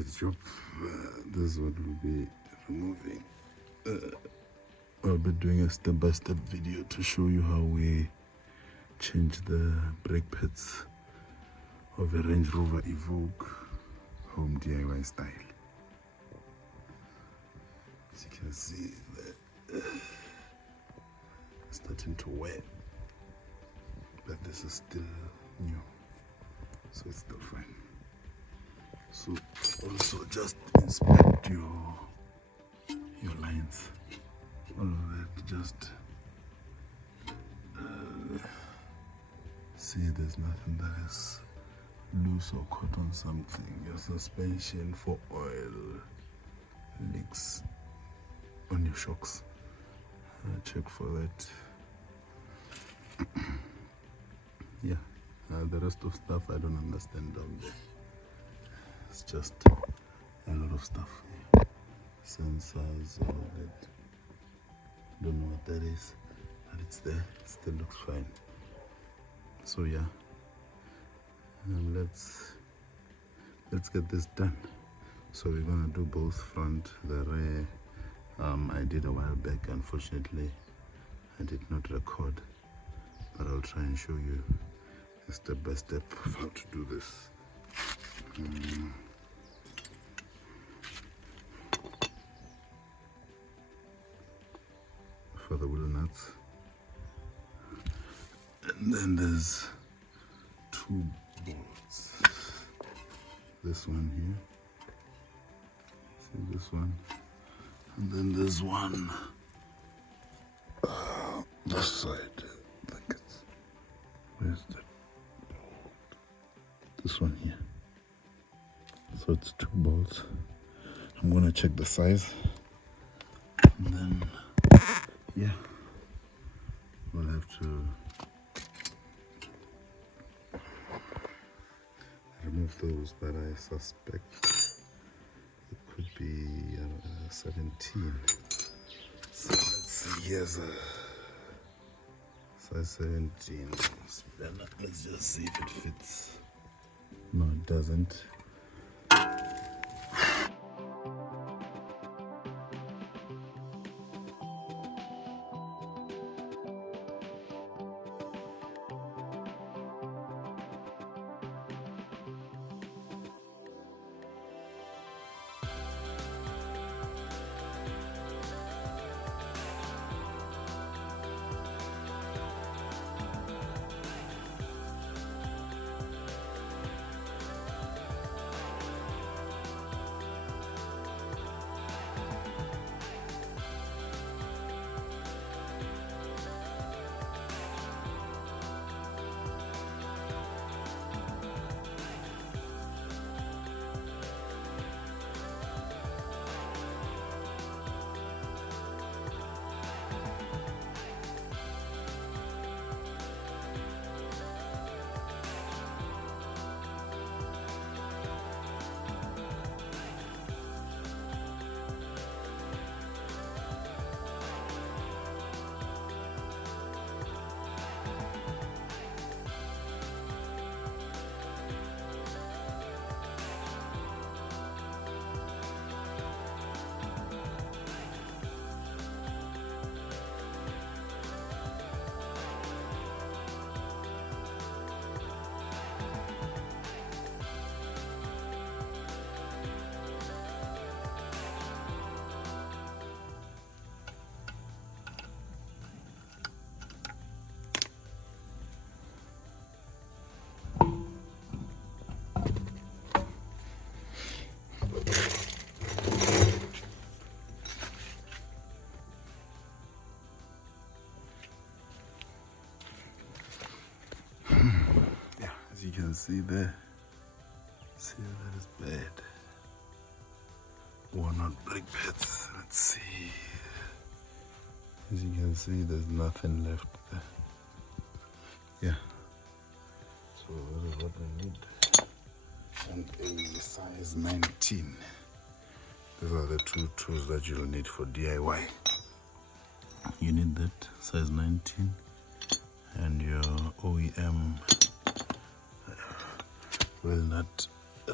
pet job. This is what we'll be removing. I'll be doing a step-by-step video to show you how we change the brake pads of a Range Rover Evoque home DIY style. As you can see, they're starting to wear, but this is still new, so it's still fine. So also just inspect your lines, all of that. Just see there's nothing that is loose or caught on something. Your suspension for oil leaks on your shocks. Check for that. Yeah, the rest of stuff I don't understand down there. It's just a lot of stuff. Sensors, all of that. Don't know what that is, but it's there. It still looks fine. So yeah, let's get this done. So we're gonna do both front, the rear. I did a while back. Unfortunately, I did not record, but I'll try and show you a step by step of how to do this. For the wheel nuts, and then there's two bolts. This one here, see this one, and then there's one this side. I think it's, where's the bolt? This one here. So it's two bolts. I'm gonna check the size, and then yeah, we'll have to remove those, but I suspect it could be 17. So let's see, here's a size 17. Let's just see if it fits. No, it doesn't. As you can see there, see that is bad. Worn out brake pads. Let's see. As you can see, there's nothing left there. Yeah. So that is what we need. And a size 19. These are the two tools that you'll need for DIY. You need that size 19 and your OEM wheel nut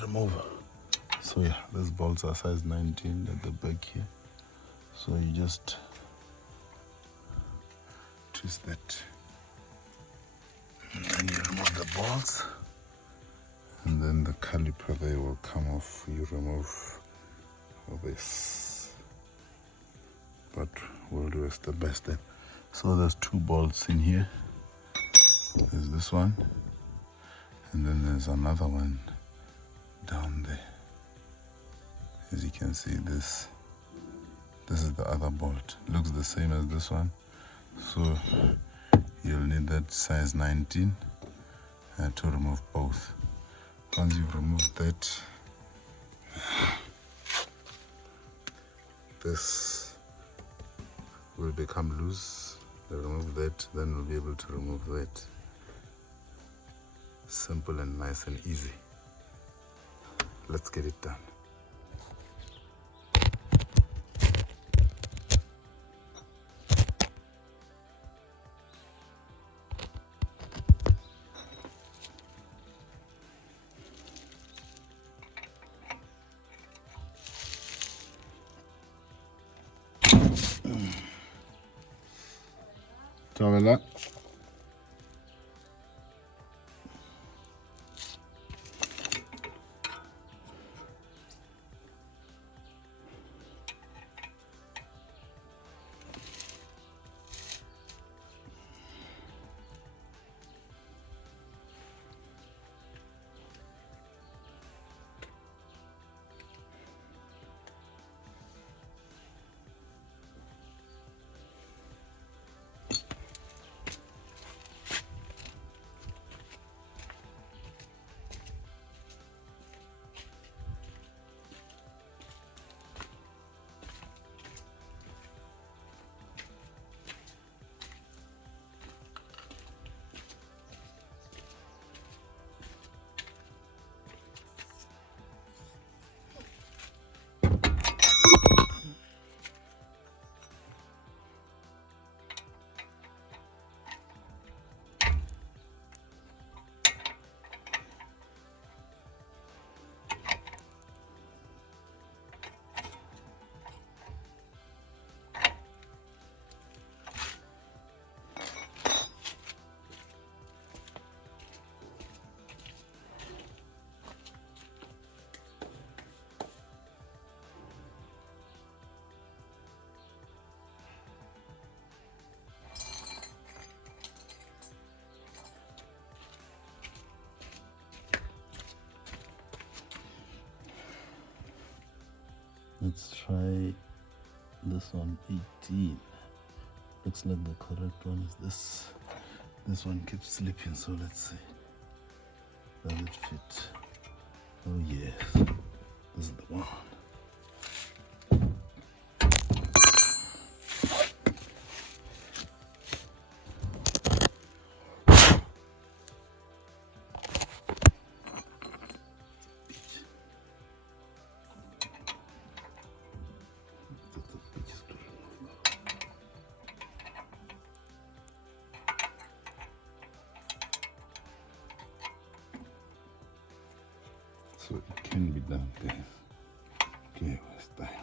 remover. So yeah, these bolts are size 19 at the back here. So you just twist that, and then you remove the bolts, and then the caliper there will come off. You remove this, but we'll do a step by step. So there's 2 bolts in here. There's this one, and then there's another one down there. As you can see, this is the other bolt. Looks the same as this one, so you'll need that size 19 to remove both. Once you've removed that, this will become loose. Remove that, then we'll be able to remove that. Simple and nice and easy. Let's get it done. Tawela. Let's try this one, 18. Looks like the correct one is this. This one keeps slipping, so let's see. Does it fit? Oh yes, this is the one. So it can be done, guys. Okay, where's that?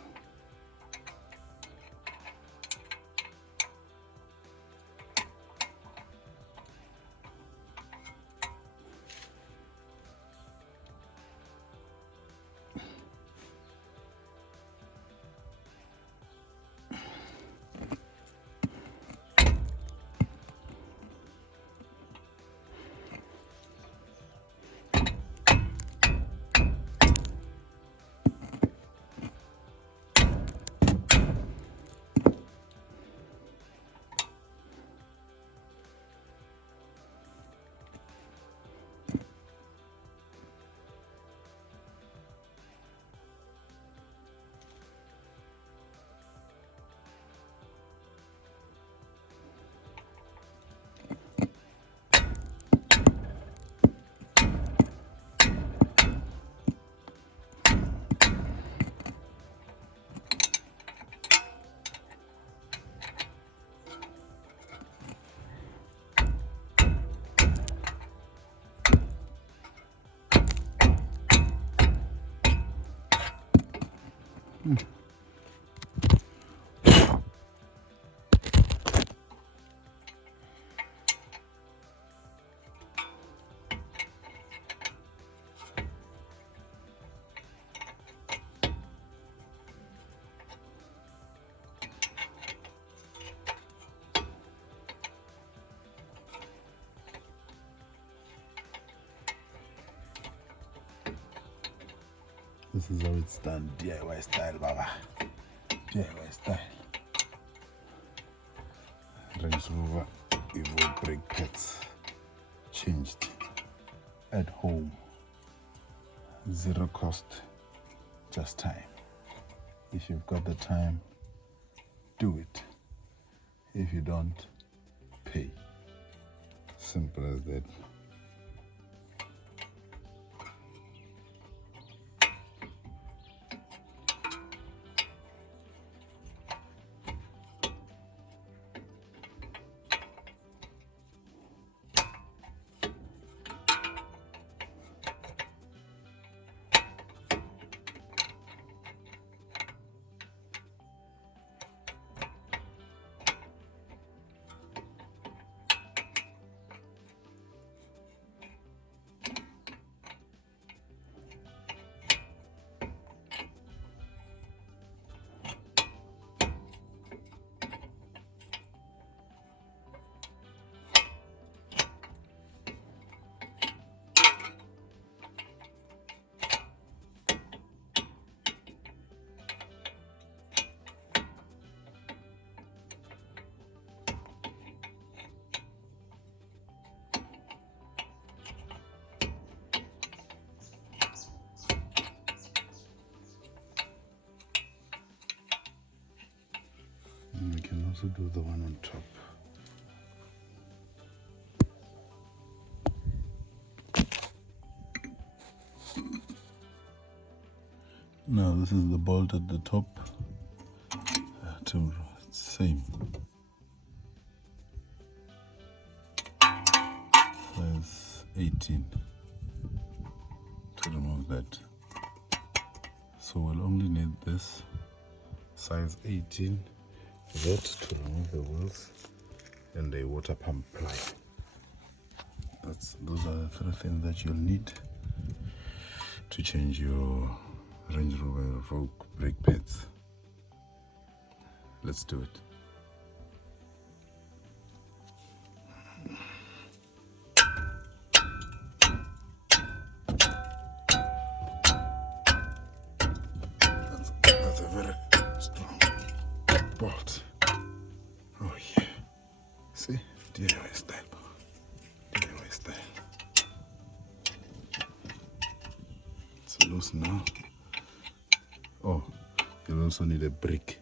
This is how it's done, DIY style, Baba. DIY style. Range Rover Evoque brake pads changed at home. Zero cost, just time. If you've got the time, do it. If you don't, pay. Simple as that. And we can also do the one on top. Now this is the bolt at the top. Same. Size 18 to remove that. So we'll only need this size 18, that to remove the wheels, and a water pump plug. Those are the three things that you'll need to change your Range Rover Evoque brake pads. Let's do it. That's a very strong bolt. Oh yeah. See? DIY style. DIY style. It's loose now. Oh, you'll also need a brick.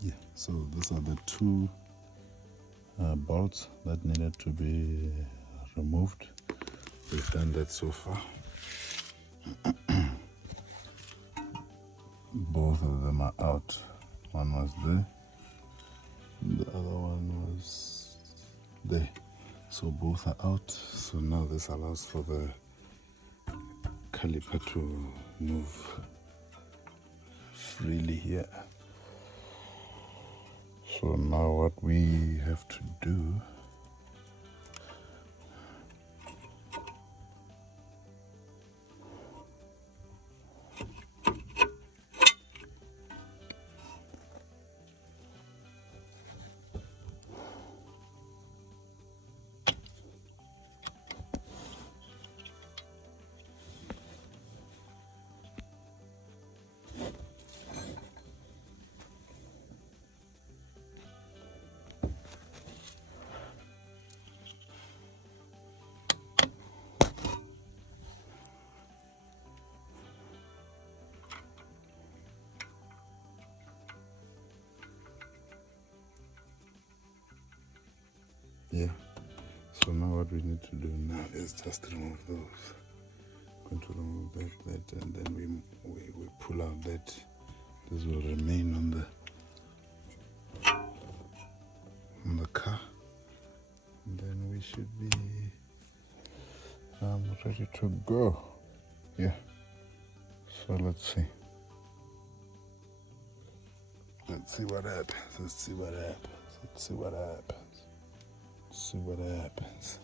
Yeah, so these are the two bolts that needed to be removed. We've done that so far. Both of them are out. One was there, the other one was there. So both are out. So now this allows for the caliper to move freely here. So now what we have to do So now what we need to do now is just remove those. Going to remove that, and then we pull out that. This will remain on the car, and then we should be ready to go. Yeah. So let's see. Let's see what happens. Let's see what happens. Let's see what happens. Let's see what happens.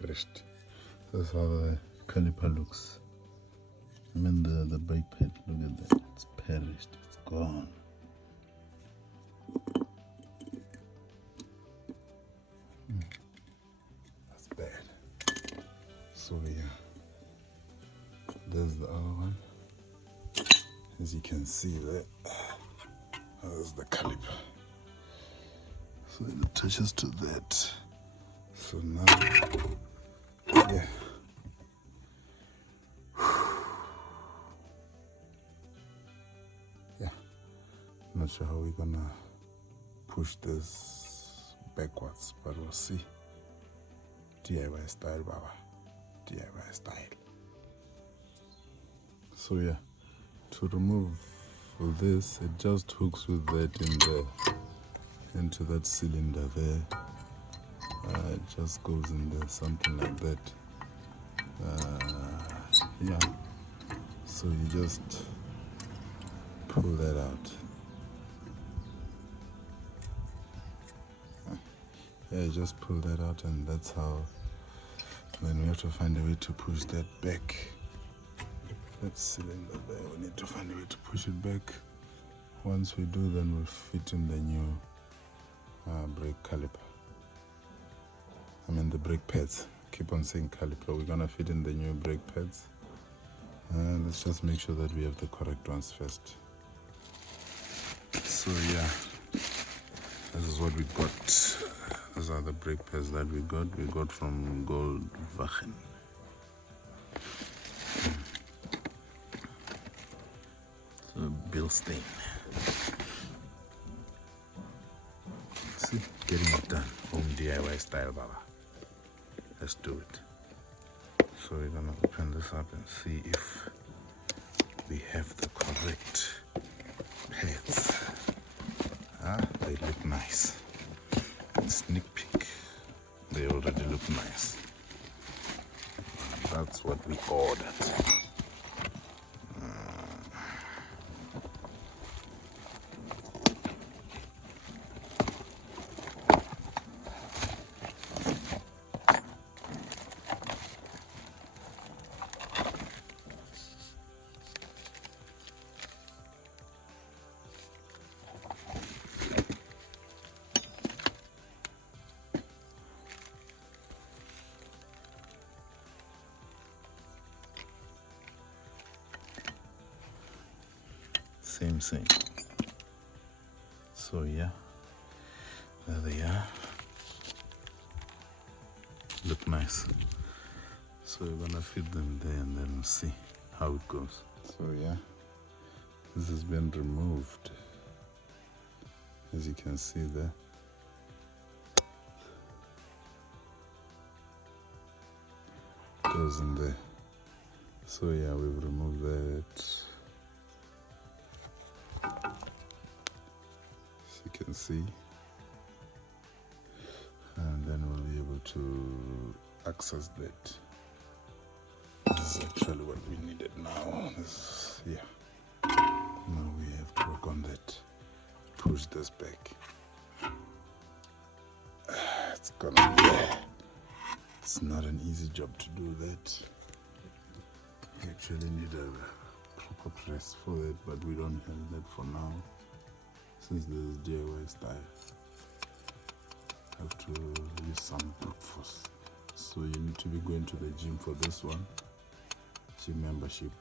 Perished. That's how the caliper looks. I mean the brake pad. Look at that. It's perished. It's gone. That's bad. So yeah. There's the other one. As you can see there, there's the caliper. So it attaches to that. So now, yeah. Yeah. Not sure how we're gonna push this backwards, but we'll see. DIY style, Baba. DIY style. So yeah, to remove this, it just hooks with that into that cylinder there. It just goes in there, something like that. Yeah. So you just pull that out. Yeah, you just pull that out, and that's how. Then we have to find a way to push that back. That cylinder there, we need to find a way to push it back. Once we do, then we'll fit in the new brake caliper. I mean the brake pads. Keep on saying caliper. We're gonna fit in the new brake pads. Let's just make sure that we have the correct ones first. So yeah, this is what we got. These are the brake pads that we got. We got from Goldwagen. So Bilstein. See, getting it done. Home DIY style, Baba. Let's do it. So we're gonna open this up and see if we have the correct pads. They look nice. Sneak peek. They already look nice. That's what we ordered. Same. So yeah, there they are. Look nice. So we're gonna fit them there and then we'll see how it goes. So yeah, this has been removed, as you can see there. Goes in there. So yeah, we've removed that. As you can see, and then we'll be able to access that. This is actually what we needed now. Now we have to work on that. Push this back. It's gonna be. It's not an easy job to do that. We actually need a proper press for it, but we don't have that for now. Since this is DIY style, I have to use some brute force. So you need to be going to the gym for this one. Gym membership.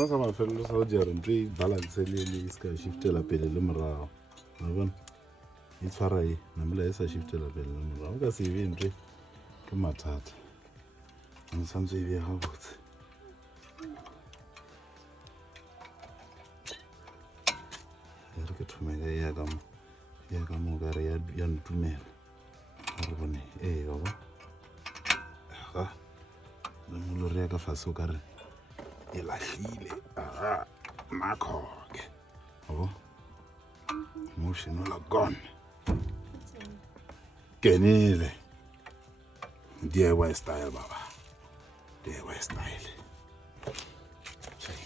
sona sa mafelelo sa go jare ntho e balance le e ska shiftela pele le morago wa bona e tshwara e namela e sa shiftela pele le morago ka se be ntho ke mathata o santse e be ga botse re ke thomela ya ka mo ka re ya ntumela re bone ga ba ga le mo re ka faso ka re e lahlile makhoke yabo motion ola gone kenile DIY style baba DIY style check